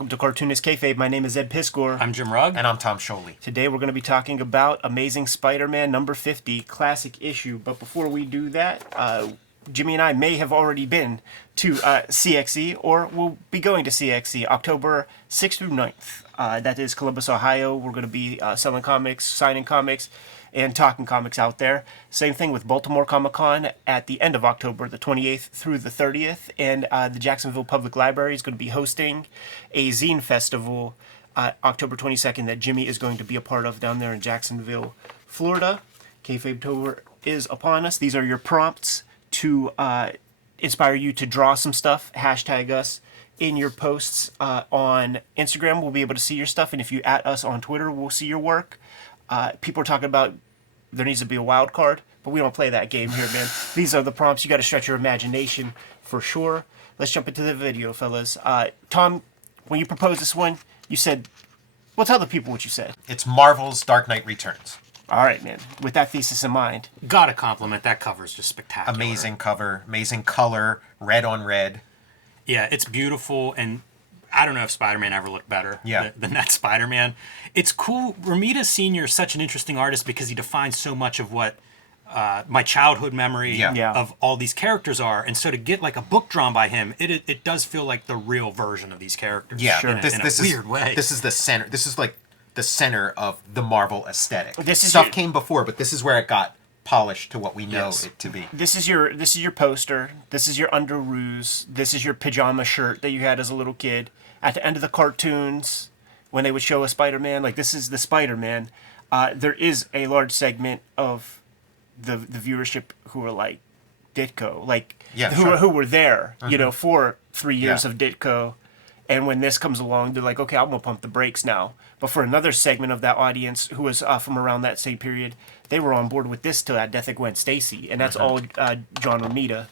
Welcome to Cartoonist Kayfabe. My name is Ed Piscor. I'm Jim Rugg. And I'm Tom Scholey. Today we're going to be talking about Amazing Spider-Man number 50, classic issue. But before we do that, Jimmy and I may have already been to CXE, or we'll be going to CXE October 6th through 9th. That is Columbus, Ohio. We're going to be selling comics, signing comics, and talking comics out there. Same thing with Baltimore Comic-Con at the end of October, the 28th through the 30th. And the Jacksonville Public Library is going to be hosting a zine festival October 22nd that Jimmy is going to be a part of down there in Jacksonville, Florida. Kayfabe Tour is upon us. These are your prompts to inspire you to draw some stuff. Hashtag us in your posts on Instagram. We'll be able to see your stuff. And if you at us on Twitter, we'll see your work. People are talking about there needs to be a wild card, but we don't play that game here, man. These are the prompts. You got to stretch your imagination for sure. Let's jump into the video, fellas. Tom, when you proposed this one, you said, well, tell the people what you said. It's Marvel's Dark Knight Returns. All right, man. With that thesis in mind. Gotta compliment, that cover is just spectacular. Amazing cover, amazing color, red on red. Yeah, it's beautiful, and I don't know if Spider-Man ever looked better than that Spider-Man. It's cool. Romita Sr. is such an interesting artist because he defines so much of what my childhood memory of all these characters are. And so to get like a book drawn by him, it does feel like the real version of these characters. Yeah, in a weird way. This is the center. This is like the center of the Marvel aesthetic. This is Stuff came before, but this is where it got polished to what we know it to be. This is your poster. This is your underoos. This is your pajama shirt that you had as a little kid. At the end of the cartoons, when they would show a Spider-Man, like this is the Spider-Man, there is a large segment of the viewership who are like Ditko, like who were there, you know, for 3 years of Ditko. And when this comes along, they're like, okay, I'm going to pump the brakes now. But for another segment of that audience who was from around that same period, they were on board with this till that Death of Gwen Stacy. And that's all John Romita.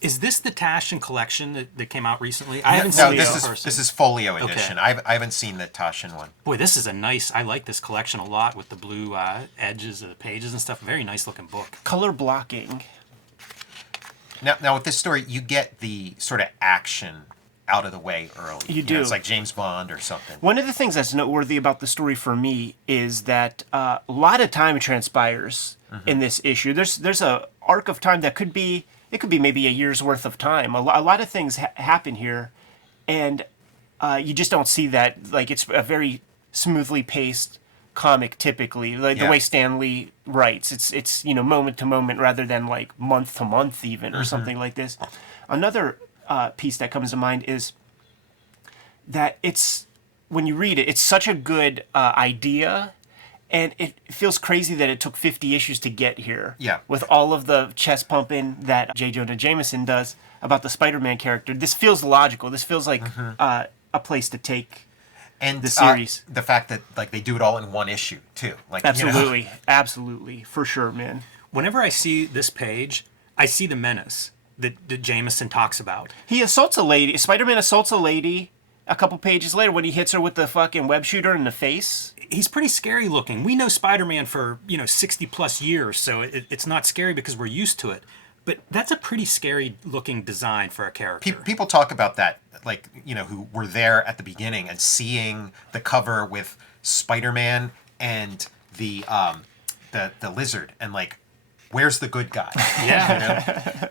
Is this the Taschen collection that came out recently? I haven't seen it in person. This is Folio edition. I haven't seen the Taschen one. Boy, this is I like this collection a lot with the blue edges of the pages and stuff. Very nice looking book. Color blocking. Now with this story, you get the sort of action out of the way early. You do. It's like James Bond or something. One of the things that's noteworthy about the story for me is that a lot of time transpires in this issue. There's a arc of time that could be maybe a year's worth of time. A lot of things happen here, and you just don't see that. Like, it's a very smoothly paced comic typically, like the way Stan Lee writes. It's moment to moment rather than like month to month even or something like this. Another piece that comes to mind is that it's, when you read it, it's such a good idea, and it feels crazy that it took 50 issues to get here. Yeah. With all of the chest pumping that J. Jonah Jameson does about the Spider-Man character, this feels logical. This feels like a place to take the series. The fact that like they do it all in one issue too. Like absolutely, absolutely, for sure, man. Whenever I see this page, I see the menace that Jameson talks about. He assaults a lady. Spider-Man assaults a lady a couple pages later when he hits her with the fucking web shooter in the face. He's pretty scary looking. We know Spider-Man for 60 plus years, so it's not scary because we're used to it. But that's a pretty scary looking design for a character. People talk about that, like, who were there at the beginning and seeing the cover with Spider-Man and the lizard, and like, where's the good guy? Yeah.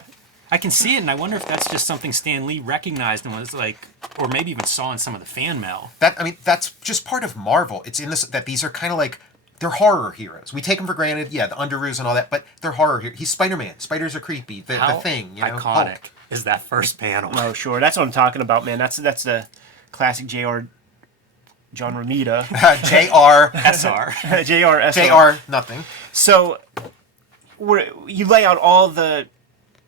I can see it, and I wonder if that's just something Stan Lee recognized and was like, or maybe even saw in some of the fan mail. That's just part of Marvel. It's in this that these are kind of like, they're horror heroes. We take them for granted, the underoos and all that, but they're horror heroes. He's Spider-Man. Spiders are creepy. The Thing, iconic Hulk. is that first panel? Oh, sure. That's what I'm talking about, man. That's the classic J.R. John Romita. J.R. SR. J.R. SR. J.R. nothing. So, you lay out all the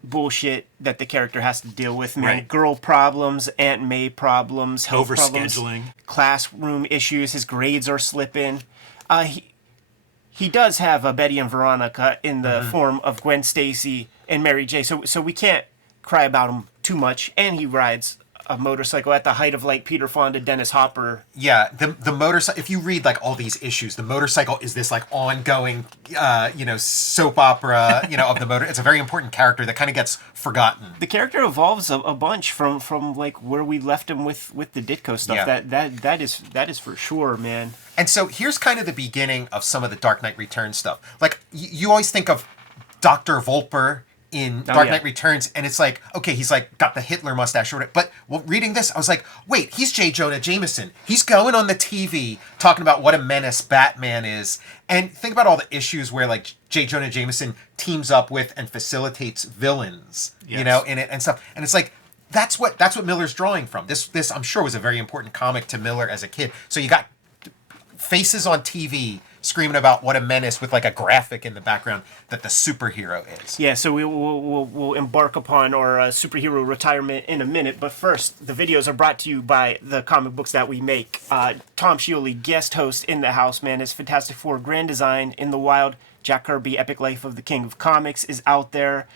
bullshit that the character has to deal with, man. Right. Girl problems, Aunt May problems, health problems, overscheduling, classroom issues. His grades are slipping. He does have a Betty and Veronica in the form of Gwen Stacy and Mary J. So we can't cry about him too much. And he rides a motorcycle at the height of like Peter Fonda, Dennis Hopper. Yeah, the motorcycle. If you read like all these issues, the motorcycle is this like ongoing, soap opera, of the motor. It's a very important character that kind of gets forgotten. The character evolves a bunch from like where we left him with the Ditko stuff. Yeah. That is for sure, man. And so here's kind of the beginning of some of the Dark Knight Returns stuff. Like you always think of Dr. Volper in Dark Knight Returns, and it's like, okay, he's like got the Hitler mustache or whatever. But reading this, I was like, wait, he's J. Jonah Jameson. He's going on the TV talking about what a menace Batman is. And think about all the issues where like J. Jonah Jameson teams up with and facilitates villains, in it and stuff. And it's like, that's what Miller's drawing from. This I'm sure was a very important comic to Miller as a kid. So you got faces on TV screaming about what a menace with like a graphic in the background that the superhero is. Yeah, so we'll embark upon our superhero retirement in a minute, but first, the videos are brought to you by the comic books that we make. Tom Scioli, guest host in the house, man. His Fantastic Four Grand Design in the Wild, Jack Kirby, Epic Life of the King of Comics is out there.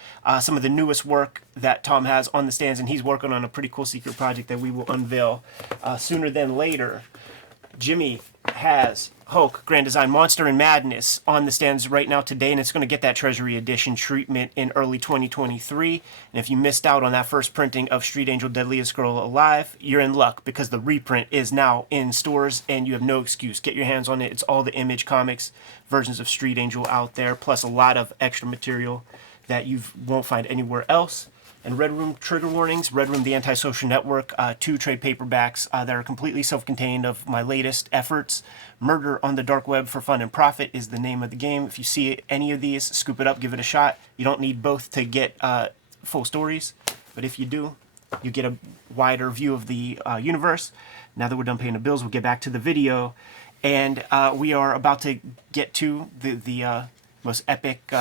Some of the newest work that Tom has on the stands, and he's working on a pretty cool secret project that we will unveil sooner than later. Jimmy has Hulk Grand Design Monster and Madness on the stands right now today, and it's going to get that Treasury Edition treatment in early 2023. And if you missed out on that first printing of Street Angel Deadliest Girl Alive, you're in luck because the reprint is now in stores and you have no excuse. Get your hands on it. It's all the Image Comics versions of Street Angel out there, plus a lot of extra material that you won't find anywhere else. And Red Room Trigger Warnings, Red Room The Antisocial Network, 2 trade paperbacks that are completely self-contained of my latest efforts. Murder on the Dark Web for Fun and Profit is the name of the game. If you see any of these, scoop it up, give it a shot. You don't need both to get full stories, but if you do, you get a wider view of the universe. Now that we're done paying the bills, we'll get back to the video. And we are about to get to the most epic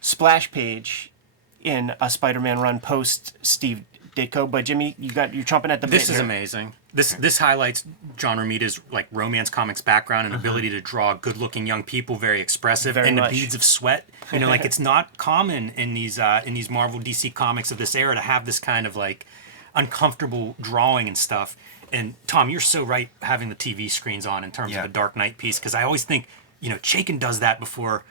splash page in a Spider-Man run post Steve Ditko. But Jimmy, you're chomping at the bit. This is amazing. This highlights John Romita's like romance comics background and ability to draw good-looking young people, very expressive, Very and much. the beads of sweat. Like it's not common in these Marvel DC comics of this era to have this kind of like uncomfortable drawing and stuff. And Tom, you're so right having the TV screens on in terms of a Dark Knight piece, because I always think Chaykin does that before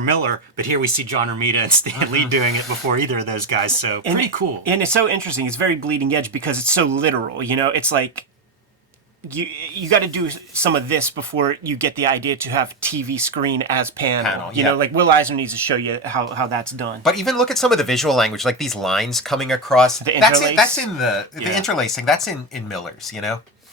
Miller, but here we see John Romita and Stan Lee doing it before either of those guys, so pretty cool. And it's so interesting. It's very bleeding edge because it's so literal. It's like you got to do some of this before you get the idea to have TV screen as panel. Like Will Eisner needs to show you how that's done. But even look at some of the visual language, like these lines coming across. The That's in the interlacing. That's in Miller's.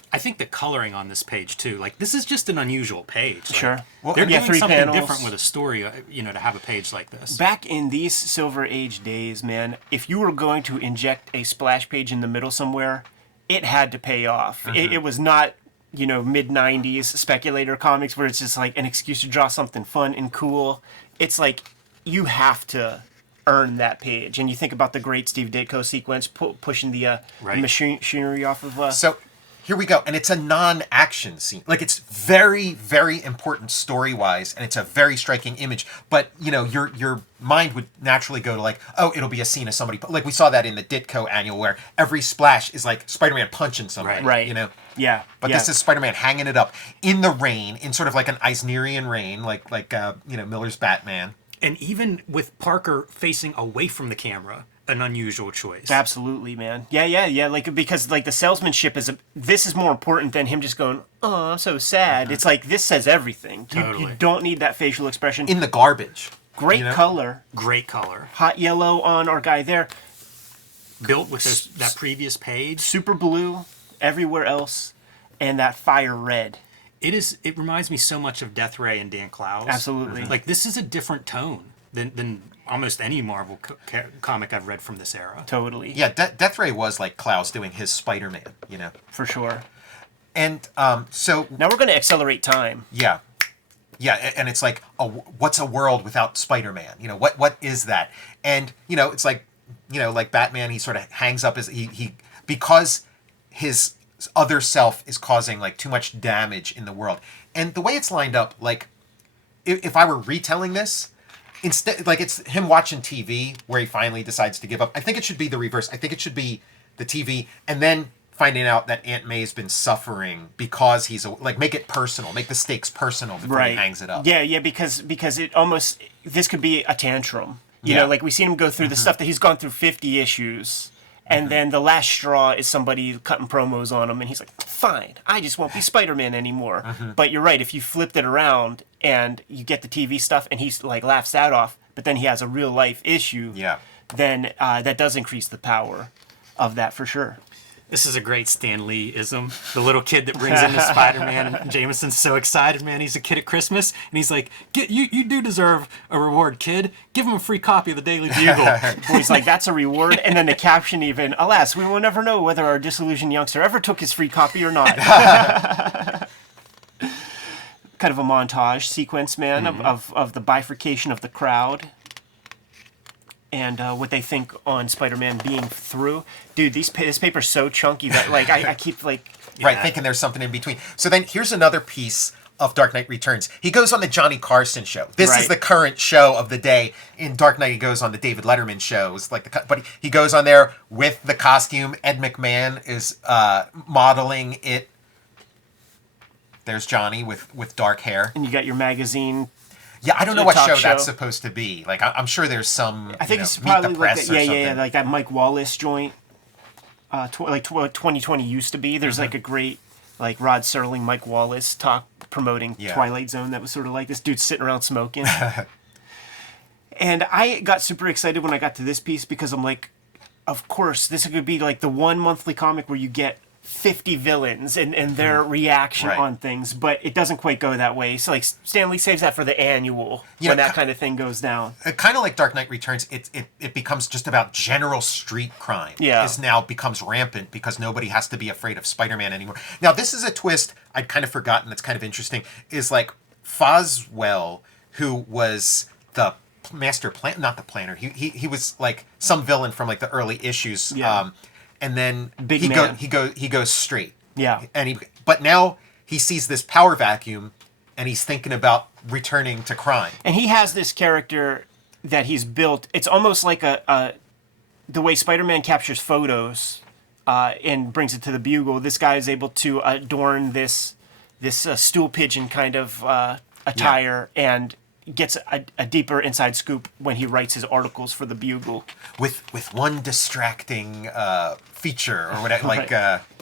I think the coloring on this page too, like this is just an unusual page. Sure. Well, they're doing 3 something panels. different with a story, to have a page like this. Back in these Silver Age days, man, if you were going to inject a splash page in the middle somewhere, it had to pay off. It was not, mid-90s speculator comics where it's just like an excuse to draw something fun and cool. It's like you have to earn that page. And you think about the great Steve Ditko sequence, pushing the machinery off of... So here we go. And it's a non-action scene. Like, it's very, very important story-wise, and it's a very striking image. But, your mind would naturally go to, like, oh, it'll be a scene of somebody... Like, we saw that in the Ditko annual, where every splash is, like, Spider-Man punching somebody. Right. Yeah. But this is Spider-Man hanging it up in the rain, in sort of like an Eisnerian rain, like Miller's Batman. And even with Parker facing away from the camera, an unusual choice. Absolutely, man. Yeah. Like, because like the salesmanship this is more important than him just going, oh, I'm so sad. It's like, this says everything. Totally. You don't need that facial expression. In the garbage. Great color. Great color. Hot yellow on our guy there. Built with that previous page. Super blue everywhere else. And that fire red. It reminds me so much of Death Ray and Dan Clowes. Absolutely. Like, this is a different tone than almost any Marvel comic I've read from this era. Totally. Yeah, Death Ray was like Clowes doing his Spider-Man, For sure. And so... Now we're going to accelerate time. Yeah. Yeah, and it's like, what's a world without Spider-Man? What is that? And, it's like, like Batman, he sort of hangs up his... He because his other self is causing, like, too much damage in the world. And the way it's lined up, like, if I were retelling this... Instead, like, it's him watching TV where he finally decides to give up. I think it should be the reverse. I think it should be the TV, and then finding out that Aunt May's been suffering because he's like, make it personal, make the stakes personal before he hangs it up. Yeah, because it almost, this could be a tantrum. You Yeah. know, like we seen him go through the stuff that he's gone through 50 issues. And then the last straw is somebody cutting promos on him, and he's like, fine, I just won't be Spider-Man anymore. But you're right, if you flipped it around and you get the TV stuff and he's like laughs that off, but then he has a real life issue, then that does increase the power of that for sure. This is a great Stan Lee-ism. The little kid that brings in the Spider-Man, and Jameson's so excited, man. He's a kid at Christmas, and he's like, you do deserve a reward, kid. Give him a free copy of the Daily Bugle. Boy's like, that's a reward. And then the caption even, alas, we will never know whether our disillusioned youngster ever took his free copy or not. Kind of a montage sequence, man, of the bifurcation of the crowd. And what they think on Spider-Man being through. Dude, this paper's so chunky that like I keep like... Right, thinking there's something in between. So then here's another piece of Dark Knight Returns. He goes on the Johnny Carson show. This is the current show of the day. In Dark Knight, he goes on the David Letterman shows. But he goes on there with the costume. Ed McMahon is modeling it. There's Johnny with dark hair. And you got your magazine... Yeah, I don't know what show that's supposed to be. Like, I'm sure there's some. I think it's probably like that, like that Mike Wallace joint. Like 2020 used to be. There's like a great like Rod Serling, Mike Wallace talk promoting Twilight Zone that was sort of like this dude sitting around smoking. And I got super excited when I got to this piece because I'm like, of course, this could be like the one monthly comic where you get 50 villains and their reaction on things, but it doesn't quite go that way. So like Stan Lee saves that for the annual when that kind of thing goes down. Kind of like Dark Knight Returns, it becomes just about general street crime. Yeah. It now becomes rampant because nobody has to be afraid of Spider-Man anymore. Now this is a twist I'd kind of forgotten that's kind of interesting, is like Foswell, who was the master plan, not the planner. He was like some villain from like the early issues. Yeah. And then he goes straight. Yeah. But now he sees this power vacuum, and he's thinking about returning to crime. And he has this character that he's built. It's almost like the way Spider-Man captures photos and brings it to the Bugle. This guy is able to adorn this stool pigeon kind of attire and gets a deeper inside scoop when he writes his articles for the Bugle. With one distracting feature or whatever, like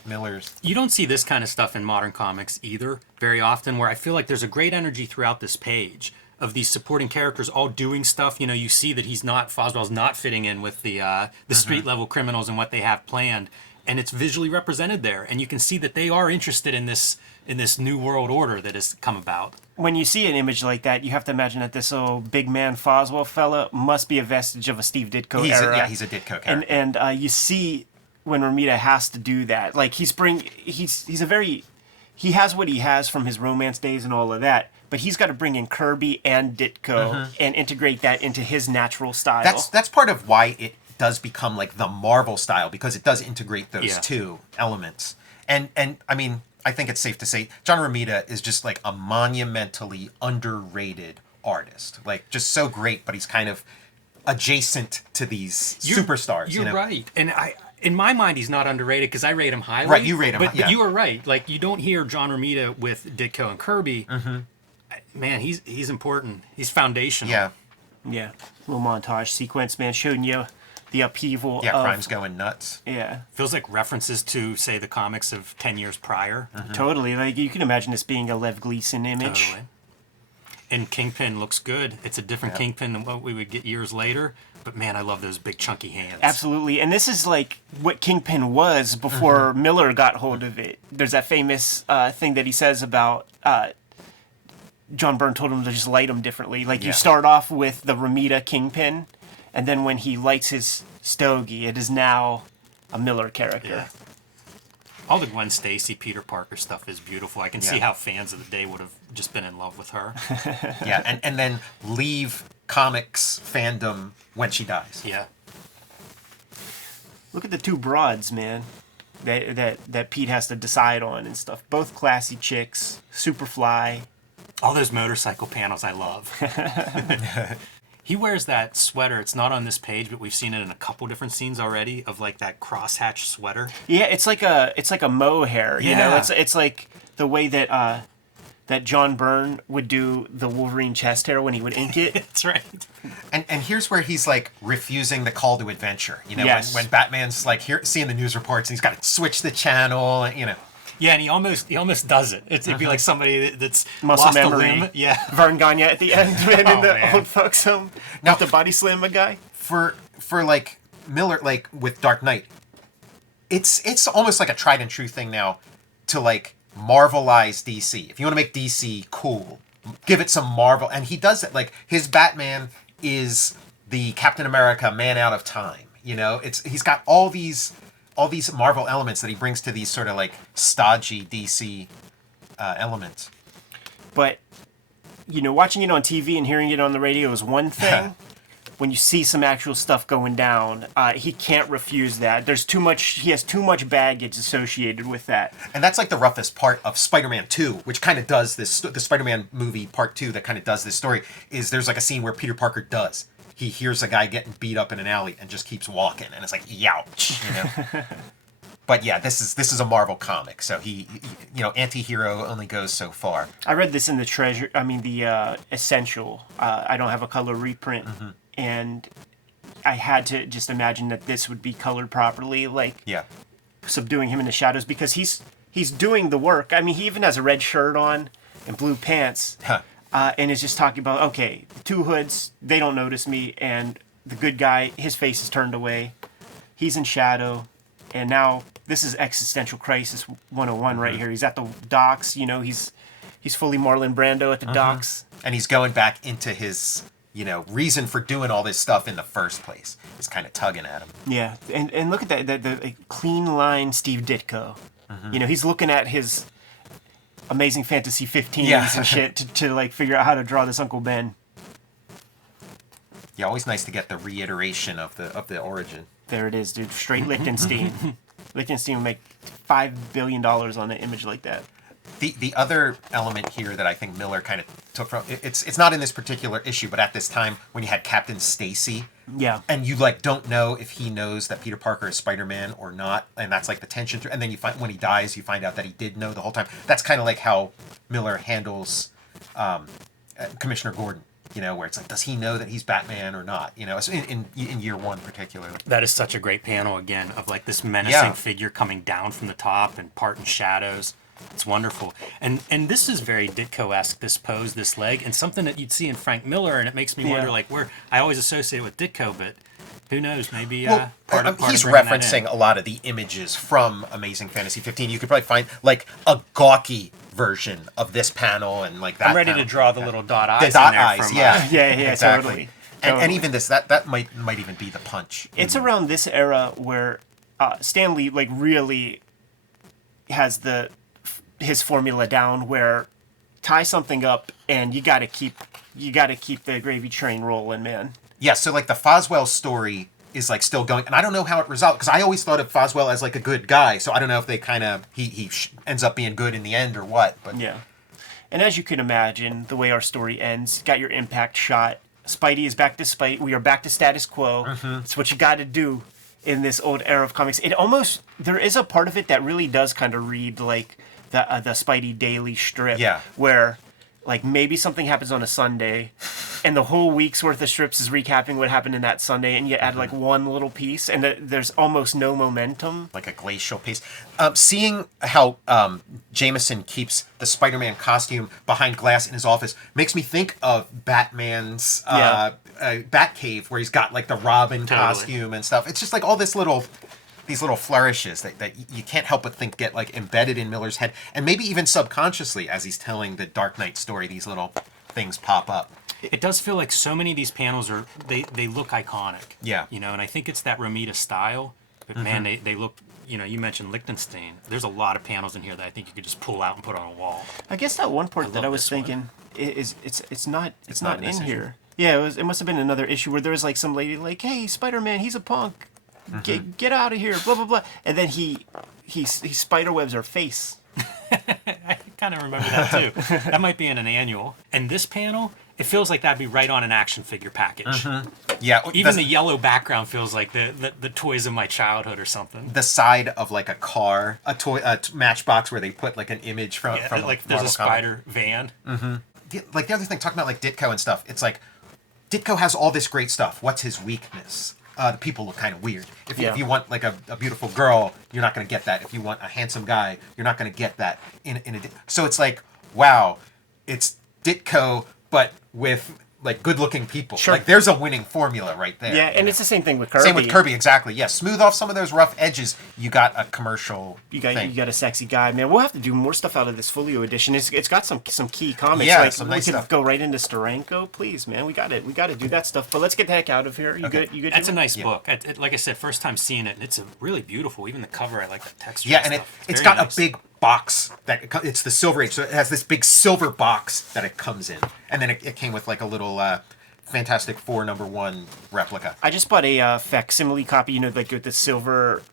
Miller's. You don't see this kind of stuff in modern comics either very often, where I feel like there's a great energy throughout this page of these supporting characters all doing stuff. You know, you see that Foswell's not fitting in with the street level criminals and what they have planned, and it's visually represented there, and you can see that they are interested in this new world order that has come about. When you see an image like that, you have to imagine that this old big man Foswell fella must be a vestige of a Steve Ditko era. He's a Ditko character. And you see when Romita has to do that. Like he has what he has from his romance days and all of that, but he's got to bring in Kirby and Ditko and integrate that into his natural style. That's part of why it does become like the Marvel style, because it does integrate those two elements. And I mean, I think it's safe to say John Romita is just like a monumentally underrated artist. Like, just so great, but he's kind of adjacent to these superstars. You're right. And in my mind, he's not underrated because I rate him highly. Right, you rate him. But you are right. Like, you don't hear John Romita with Ditko and Kirby. Man, he's important. He's foundational. Yeah. Yeah. Little montage sequence, man, showing you the upheaval. Yeah, crime's going nuts. Yeah. Feels like references to, say, the comics of 10 years prior. Totally. Like, you can imagine this being a Lev Gleason image. Totally. And Kingpin looks good. It's a different Kingpin than what we would get years later. But man, I love those big chunky hands. Absolutely. And this is like what Kingpin was before Miller got hold of it. There's that famous thing that he says about John Byrne told him to just light him differently. Like, you start off with the Romita Kingpin, and then when he lights his stogie, it is now a Miller character. Yeah. All the Gwen Stacy, Peter Parker stuff is beautiful. I can see how fans of the day would have just been in love with her. And then leave comics fandom when she dies. Yeah. Look at the two broads, man, that Pete has to decide on and stuff. Both classy chicks, super fly. All those motorcycle panels I love. He wears that sweater. It's not on this page, but we've seen it in a couple different scenes already of like that crosshatch sweater. Yeah, it's like a mohair. You know, Yeah. it's like the way that that John Byrne would do the Wolverine chest hair when he would ink it. That's right. And here's where he's like refusing the call to adventure. You know, Yes. when Batman's like here seeing the news reports and he's got to switch the channel. You know, Yeah, and he almost does it. It'd be like somebody that's Muscle lost memory. a limb. Yeah. Vern Gagne at the end, man, in Oh, the man. old folks home. Now- With the body slam a guy. for like Miller, like with Dark Knight, it's almost like a tried and true thing now to like Marvelize DC. If you want to make DC cool, give it some Marvel, and he does it. Like his Batman is the Captain America man out of time. You know, he's got all these Marvel elements that he brings to these sort of like stodgy DC elements. But, you know, watching it on TV and hearing it on the radio is one thing. When you see some actual stuff going down, he can't refuse that. There's too much. He has too much baggage associated with that. And that's like the roughest part of Spider-Man 2, which kind of does this, the Spider-Man movie part 2 that kind of does this story, is there's like a scene where Peter Parker does. He hears a guy getting beat up in an alley and just keeps walking, and it's like, youch, you know? But yeah, this is a Marvel comic, so he you know, anti-hero only goes so far. I read this in the Essential. I don't have a color reprint. And I had to just imagine that this would be colored properly, like Yeah. subduing him in the shadows, because he's doing the work. I mean, he even has a red shirt on and blue pants, Huh. and is just talking about, okay, the two hoods, they don't notice me, and the good guy, his face is turned away. He's in shadow, and now this is existential crisis 101 right here. He's at the docks, you know, he's fully Marlon Brando at the docks. And he's going back into his, you know, reason for doing all this stuff in the first place. It's kind of tugging at him. Yeah, and look at that, the clean line Steve Ditko. You know, he's looking at his Amazing Fantasy 15s Yeah. and shit to like figure out how to draw this Uncle Ben. Yeah, always nice to get the reiteration of the origin. There it is, dude. Straight Lichtenstein. Lichtenstein would make $5 billion on an image like that. The other element here that I think Miller kind of took from it's not in this particular issue, but at this time when you had Captain Stacy, Yeah. and you like don't know if he knows that Peter Parker is Spider-Man or not, and that's like the tension. And then you find when he dies, you find out that he did know the whole time. That's kind of like how Miller handles Commissioner Gordon. You know, where it's like, does he know that he's Batman or not? You know, in year one particularly. That is such a great panel again of like this menacing Yeah. figure coming down from the top and parting shadows. It's wonderful. And this is very Ditko-esque, this pose, this leg, and something that you'd see in Frank Miller, and it makes me wonder, Yeah. like, where I always associate it with Ditko, but who knows? Maybe Well, part of he's bringing that in. referencing a lot of the images from Amazing Fantasy 15. You could probably find like a gawky version of this panel and like that. I'm ready panel. to draw the little dot eyes The in dot there eyes, from, yeah. Yeah, exactly. totally. And Totally. even this, that might even be the punch. It's around this era where Stan Lee like really has his formula down, where tie something up and you gotta keep the gravy train rolling, man. Yeah, so like the Foswell story is like still going, and I don't know how it resolved, because I always thought of Foswell as like a good guy, so I don't know if they kind of he ends up being good in the end or what. But Yeah. And as you can imagine, the way our story ends, got your impact shot. Spidey is back to Spidey. We are back to status quo. It's what you got to do in this old era of comics. There is a part of it that really does kind of read like the Spidey daily strip. Yeah. Where like maybe something happens on a Sunday and the whole week's worth of strips is recapping what happened in that Sunday, and you add like one little piece and there's almost no momentum. like a glacial pace. Seeing how Jameson keeps the Spider-Man costume behind glass in his office makes me think of Batman's Batcave, where he's got like the Robin costume and stuff. It's just like all these little flourishes that you can't help but think get like embedded in Miller's head, and maybe even subconsciously as he's telling the Dark Knight story, these little things pop up. It does feel like so many of these panels they look iconic. Yeah. You know, and I think it's that Romita style. But man, they look, you know, you mentioned Lichtenstein. There's a lot of panels in here that I think you could just pull out and put on a wall. I guess that one part I that love I was this one. thinking it's not not in in this issue. here. Yeah, it must have been another issue where there was like some lady like, "Hey, Spider-Man, he's a punk. Get out of here." Blah blah blah. And then he spiderwebs her face. I kind of remember that too. That might be in an annual. And this panel, It feels like that'd be right on an action figure package. Yeah, Even the yellow background feels like the toys of my childhood or something. the side of like a car, a matchbox where they put like an image from Like a there's a Marvel comic. spider van. Like the other thing, talking about like Ditko and stuff, it's like Ditko has all this great stuff. What's his weakness? The people look kind of weird. If you want like a beautiful girl, you're not going to get that. If you want a handsome guy, you're not going to get that so it's like, wow, it's Ditko but with like good-looking people. Sure. Like there's a winning formula right there. Yeah, and it's the same thing with Kirby. Same with Kirby, exactly. Yeah, smooth off some of those rough edges. You got a commercial. You got thing. you got a sexy guy, man. We'll have to do more stuff out of this Folio edition. It's got some key comics. Yeah, like, some we nice could stuff. go right into Steranko, please, man. We got to do that stuff. But let's get the heck out of here. You good? You good? That's a Jimmy? nice book. Like I said, first time seeing it, it's a really beautiful. Even the cover, I like the texture. Yeah, and stuff. it's Very got nice. a big box it's the Silver Age, so it has this big silver box that it comes in, and then it came with like a little Fantastic Four #1 replica. I just bought a facsimile copy. You know, like with the silver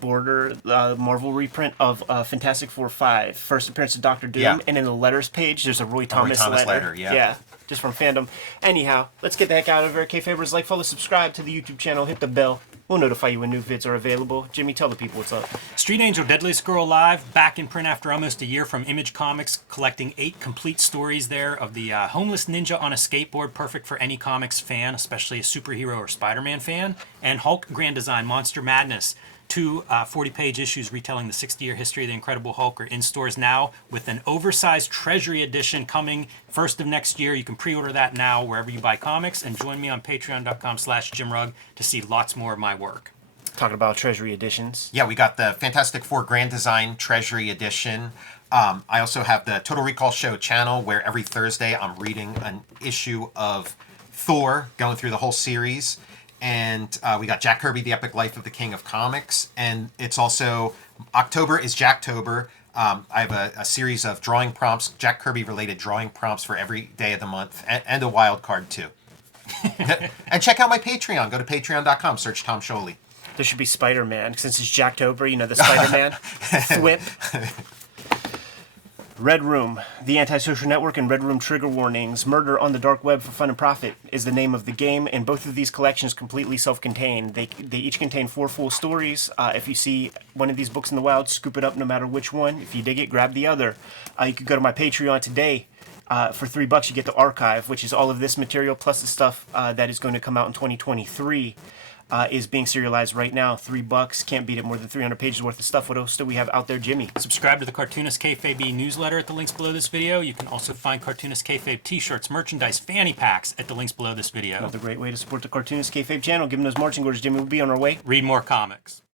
border Marvel reprint of Fantastic Four 5, first appearance of Doctor Doom, Yeah. and in the letters page, there's a Roy Thomas, letter, yeah. Yeah, just from fandom. Anyhow, let's get the heck out of here. Kayfabers, like, follow, subscribe to the YouTube channel, hit the bell. We'll notify you when new vids are available. Jimmy, tell the people what's up. Street Angel Deadliest Girl Live, back in print after almost a year from Image Comics, collecting 8 complete stories there of the homeless ninja on a skateboard, perfect for any comics fan, especially a superhero or Spider-Man fan. And Hulk Grand Design Monster Madness, 2 40-page issues retelling the 60-year history of the Incredible Hulk are in stores now with an oversized Treasury edition coming first of next year. You can pre-order that now wherever you buy comics, and join me on patreon.com/JimRugg to see lots more of my work. Talking about Treasury editions. Yeah, we got the Fantastic Four Grand Design Treasury Edition. I also have the Total Recall Show channel where every Thursday I'm reading an issue of Thor, going through the whole series. And we got Jack Kirby, The Epic Life of the King of Comics. And it's also, October is Jacktober. I have a series of drawing prompts, Jack Kirby-related drawing prompts for every day of the month, and a wild card, too. And check out my Patreon. Go to patreon.com, search Tom Scholey. There should be Spider-Man, since it's Jacktober, you know, the Spider-Man. Thwip. Red Room, the Antisocial Network, and Red Room Trigger Warnings. Murder on the Dark Web for Fun and Profit is the name of the game, and both of these collections completely self-contained. They each contain 4 full stories. If you see one of these books in the wild, scoop it up no matter which one. If you dig it, grab the other. You could go to my Patreon today. For $3, you get the archive, which is all of this material, plus the stuff that is going to come out in 2023. Is being serialized right now. $3, can't beat it. More than 300 pages worth of stuff. What else do we have out there, Jimmy? Subscribe to the Cartoonist Kayfabe newsletter at the links below this video. You can also find Cartoonist Kayfabe t-shirts, merchandise, fanny packs at the links below this video. Another great way to support the Cartoonist Kayfabe channel. Given those marching orders, Jimmy, we'll be on our way. Read more comics.